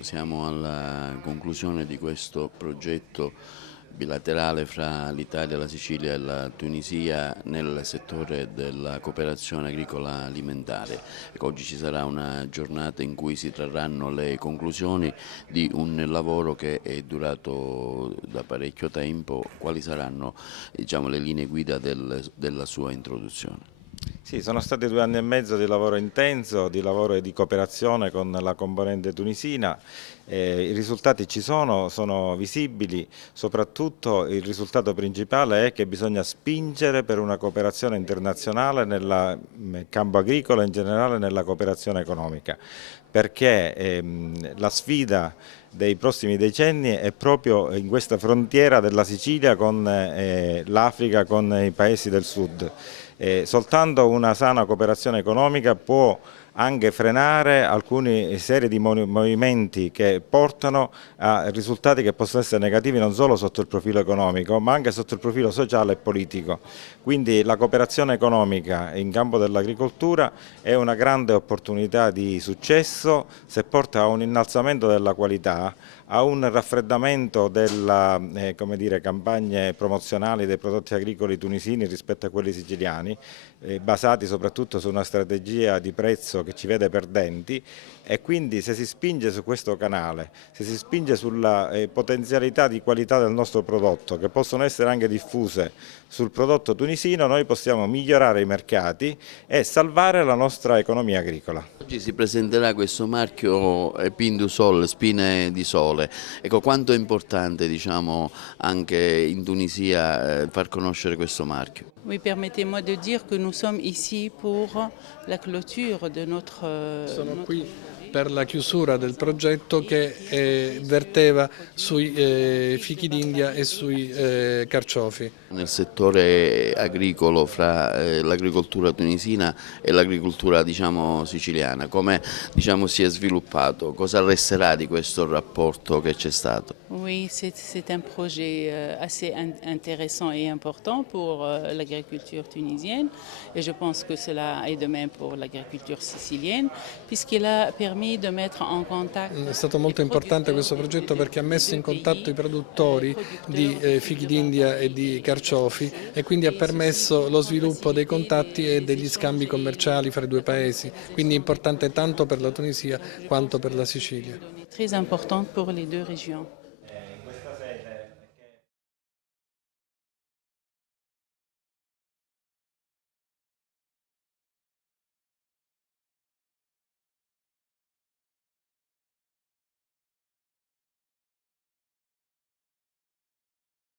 Siamo alla conclusione di questo progetto bilaterale fra l'Italia, la Sicilia e la Tunisia nel settore della cooperazione agricola alimentare. Oggi ci sarà una giornata in cui si trarranno le conclusioni di un lavoro che è durato da parecchio tempo. Quali saranno, diciamo, le linee guida della sua introduzione? Sì, sono stati 2 anni e mezzo di lavoro intenso, di lavoro e di cooperazione con la componente tunisina. I risultati ci sono visibili, soprattutto il risultato principale è che bisogna spingere per una cooperazione internazionale nel campo agricolo e in generale nella cooperazione economica, perché la sfida dei prossimi decenni è proprio in questa frontiera della Sicilia con l'Africa, con i paesi del sud. Soltanto una sana cooperazione economica può anche frenare alcune serie di movimenti che portano a risultati che possono essere negativi non solo sotto il profilo economico ma anche sotto il profilo sociale e politico. Quindi la cooperazione economica in campo dell'agricoltura è una grande opportunità di successo se porta a un innalzamento della qualità, a un raffreddamento delle campagne promozionali dei prodotti agricoli tunisini rispetto a quelli siciliani, basati soprattutto su una strategia di prezzo che ci vede perdenti, e quindi se si spinge su questo canale, se si spinge sulla potenzialità di qualità del nostro prodotto, che possono essere anche diffuse sul prodotto tunisino, noi possiamo migliorare i mercati e salvare la nostra economia agricola. Oggi si presenterà questo marchio Épines du Sol, spine di sole. Ecco, quanto è importante, diciamo, anche in Tunisia far conoscere questo marchio? Oui, permettez-moi de dire que nous sommes ici pour la clôture de Sono notre qui per la chiusura del progetto che verteva sui fichi d'India e sui carciofi. Nel settore agricolo fra l'agricoltura tunisina e l'agricoltura, diciamo, siciliana, come, diciamo, si è sviluppato? Cosa resterà di questo rapporto che c'è stato? Oui, c'est un projet assez intéressant et important pour l'agriculture tunisienne et je pense que cela est de même pour l'agriculture sicilienne puisqu'il a permis de mettre en contact. È stato molto importante questo progetto perché ha messo in contatto i produttori di fichi d'India e di carciofi e quindi ha permesso lo sviluppo dei contatti e degli scambi commerciali fra i 2 paesi, quindi è importante tanto per la Tunisia quanto per la Sicilia. Très importante pour les 2 régions.